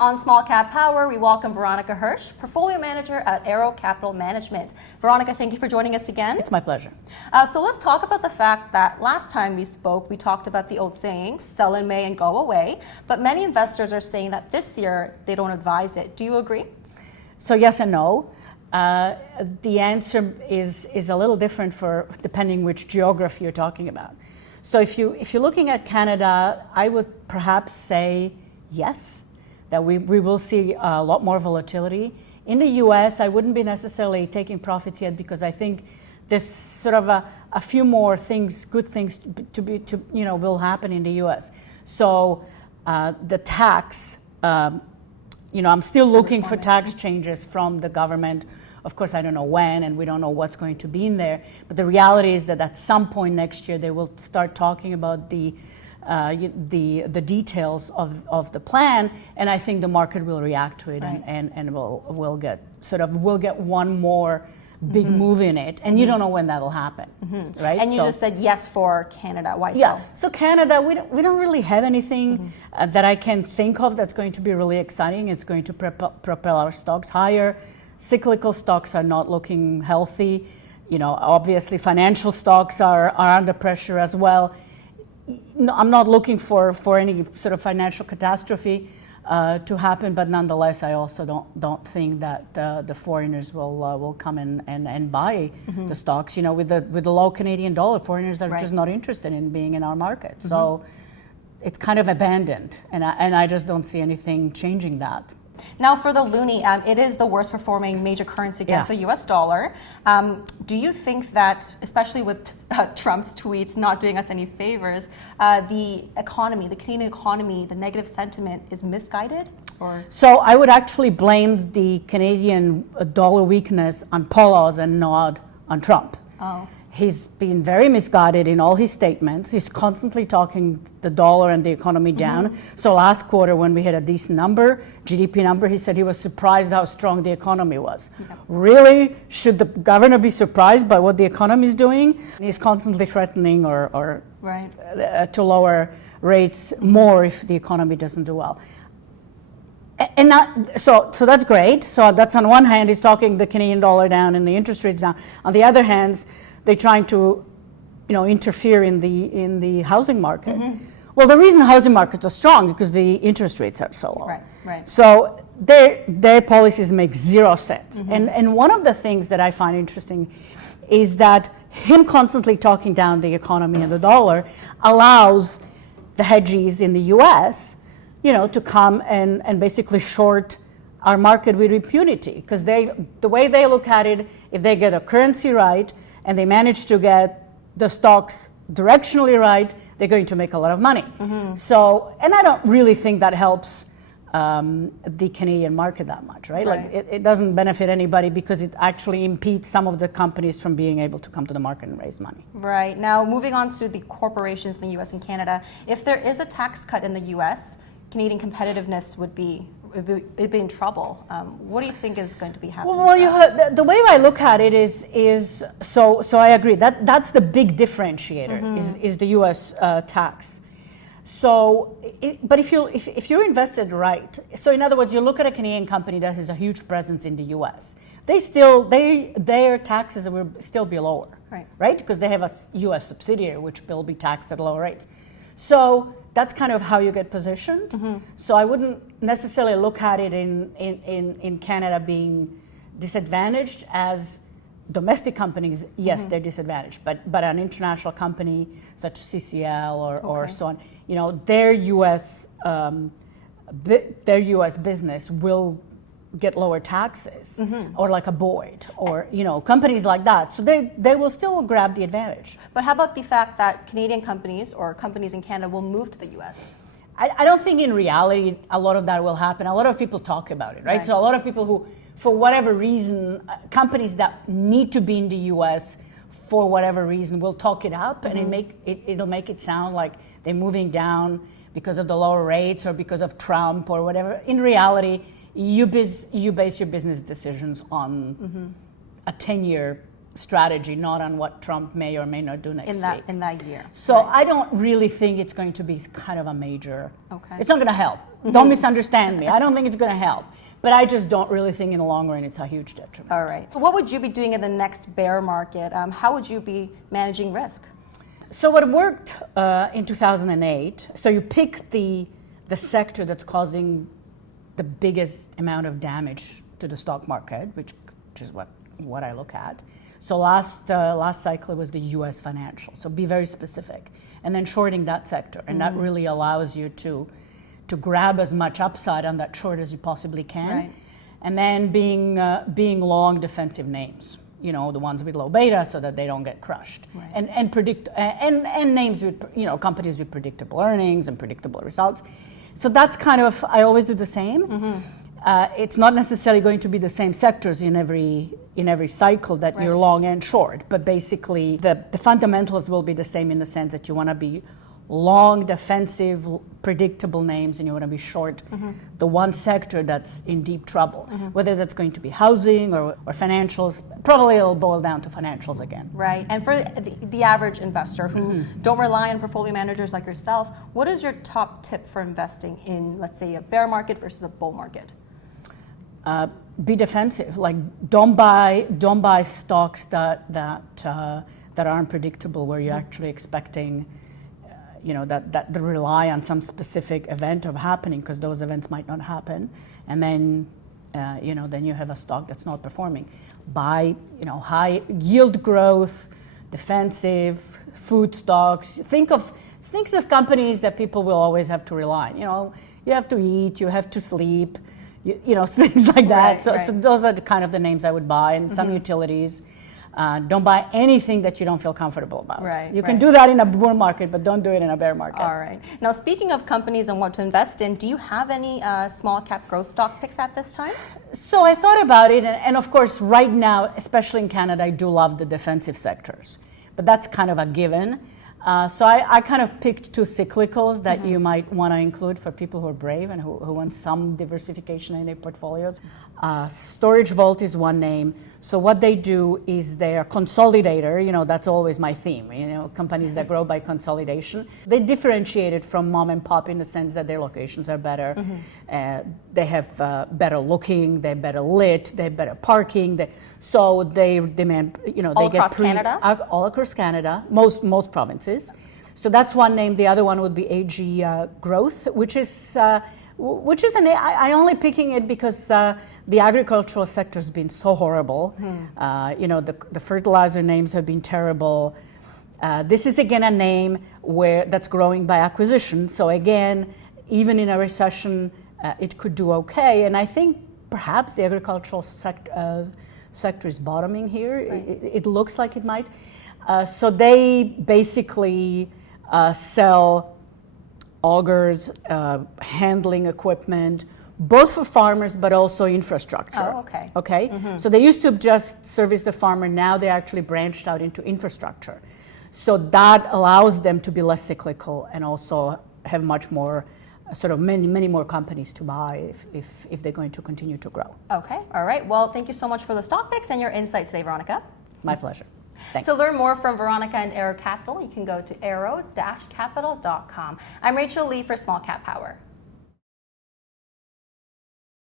On Small Cap Power, we welcome Veronika Hirsch, Portfolio Manager at Arrow Capital Management. Veronika, thank you for joining us again. It's my pleasure. So let's talk about the fact that last time we spoke, we talked about the old saying, sell in May and go away. But many investors are saying that this year they don't advise it. Do you agree? So yes and no. The answer is a little different for depending which geography you're talking about. So if you're looking at Canada, I would perhaps say yes, that we will see a lot more volatility. In the US, I wouldn't be necessarily taking profits yet because I think there's sort of a few more things, good things will happen in the US. So the tax, I'm still looking for tax changes from the government. Of course, I don't know when, and we don't know what's going to be in there. But the reality is that at some point next year, they will start talking about the details of the plan, and I think the market will react to it, right. and we'll get one more big move in it, and you don't know when that'll happen, right? And you just said yes for Canada. Why so? Yeah, so Canada, we don't really have anything that I can think of that's going to be really exciting. It's going to propel our stocks higher. Cyclical stocks are not looking healthy. Obviously financial stocks are under pressure as well. I'm not looking for any sort of financial catastrophe to happen, but nonetheless, I also don't think that the foreigners will come in and buy the stocks. With the low Canadian dollar, foreigners are just not interested in being in our market. So it's kind of abandoned, and I just don't see anything changing that. Now for the loonie, it is the worst performing major currency against the US dollar. Do you think that, especially with Trump's tweets not doing us any favors, the economy, the Canadian economy, the negative sentiment is misguided? So I would actually blame the Canadian dollar weakness on pause and nod on Trump. Oh. He's been very misguided in all his statements. He's constantly talking the dollar and the economy down. So last quarter, when we had a decent number, GDP number, he said he was surprised how strong the economy was. Yep. Really? Should the governor be surprised by what the economy is doing? He's constantly threatening or to lower rates more if the economy doesn't do well. And so that's great. So that's on one hand, he's talking the Canadian dollar down and the interest rates down. On the other hand, they're trying to, interfere in the housing market. Well, the reason housing markets are strong is because the interest rates are so low. Right. So their policies make zero sense. And one of the things that I find interesting is that him constantly talking down the economy and the dollar allows the hedgies in the U.S., to come and basically short our market with impunity. Because the way they look at it, if they get a currency right, and they manage to get the stocks directionally right, they're going to make a lot of money. So, and I don't really think that helps the Canadian market that much, right? Like it doesn't benefit anybody because it actually impedes some of the companies from being able to come to the market and raise money. Right. Now, moving on to the corporations in the U.S. and Canada, if there is a tax cut in the U.S., Canadian competitiveness would be in trouble. What do you think is going to be happening? Well, the way I look at it is so I agree that's the big differentiator is the U.S. Tax. So, but if you're invested right, so in other words, you look at a Canadian company that has a huge presence in the U.S. Their taxes will still be lower, right? Because they have a U.S. subsidiary which will be taxed at lower rates. So that's kind of how you get positioned. So I wouldn't necessarily look at it in Canada being disadvantaged as domestic companies. Yes, they're disadvantaged, but an international company such as CCL or so on, their U.S. business will get lower taxes, or like a Boyd, or companies like that. So they will still grab the advantage. But how about the fact that Canadian companies or companies in Canada will move to the U.S.? I don't think in reality a lot of that will happen. A lot of people talk about it, right? So a lot of people who, for whatever reason, companies that need to be in the U.S. for whatever reason will talk it up, and it'll make it sound like they're moving down because of the lower rates or because of Trump or whatever. In reality, you base your business decisions on a 10-year strategy, not on what Trump may or may not do next week. In that year. So right. I don't really think it's going to be kind of a major. Okay. It's not going to help. Don't misunderstand me. I don't think it's going to help. But I just don't really think in the long run it's a huge detriment. All right. So what would you be doing in the next bear market? How would you be managing risk? So what worked in 2008, so you pick the sector that's causing the biggest amount of damage to the stock market, which is what I look at. So last cycle was the U.S. financial. So be very specific. And then shorting that sector. And that really allows you to grab as much upside on that short as you possibly can, right. and then being long defensive names, the ones with low beta, so that they don't get crushed, right. and predict and names with companies with predictable earnings and predictable results. So that's kind of, I always do the same. It's not necessarily going to be the same sectors in every cycle that right. you're long and short, but basically the fundamentals will be the same in the sense that you want to be long, defensive, predictable names, and you want to be short the one sector that's in deep trouble. Whether that's going to be housing or financials, probably it'll boil down to financials again. Right. And for the average investor who don't rely on portfolio managers like yourself, what is your top tip for investing in, let's say, a bear market versus a bull market? Be defensive. Like don't buy stocks that aren't predictable, where you're actually expecting that they rely on some specific event of happening, because those events might not happen, and then then you have a stock that's not performing. Buy high yield growth, defensive food stocks. Think of companies that people will always have to rely on. You have to eat, you have to sleep, things like that. Right, so right. so those are kind of the names I would buy, and some utilities. Don't buy anything that you don't feel comfortable about. Right, you can right. do that in a bull market, but don't do it in a bear market. All right. Now, speaking of companies and what to invest in, do you have any small cap growth stock picks at this time? So I thought about it, and of course, right now, especially in Canada, I do love the defensive sectors, but that's kind of a given. So I kind of picked two cyclicals that you might want to include for people who are brave and who want some diversification in their portfolios. Storage Vault is one name. So what they do is they're a consolidator. That's always my theme. Companies that grow by consolidation. They differentiate it from mom and pop in the sense that their locations are better. They have better looking. They're better lit. They have better parking. So they demand. All across Canada. All across Canada. Most provinces. So that's one name. The other one would be AG Growth, which is I only picking it because the agricultural sector has been so horrible. The fertilizer names have been terrible. This is again a name that's growing by acquisition. So again, even in a recession, it could do okay. And I think perhaps the agricultural sector is bottoming here. Right. It looks like it might. So they basically sell augers, handling equipment, both for farmers but also infrastructure. Oh, okay. Okay? So they used to just service the farmer. Now they actually branched out into infrastructure. So that allows them to be less cyclical and also have much more, sort of many more companies to buy if they're going to continue to grow. Okay. All right. Well, thank you so much for the stock picks and your insight today, Veronika. My pleasure. Thanks. To learn more from Veronika and Arrow Capital, you can go to arrow-capital.com. I'm Rachel Lee for Small Cap Power.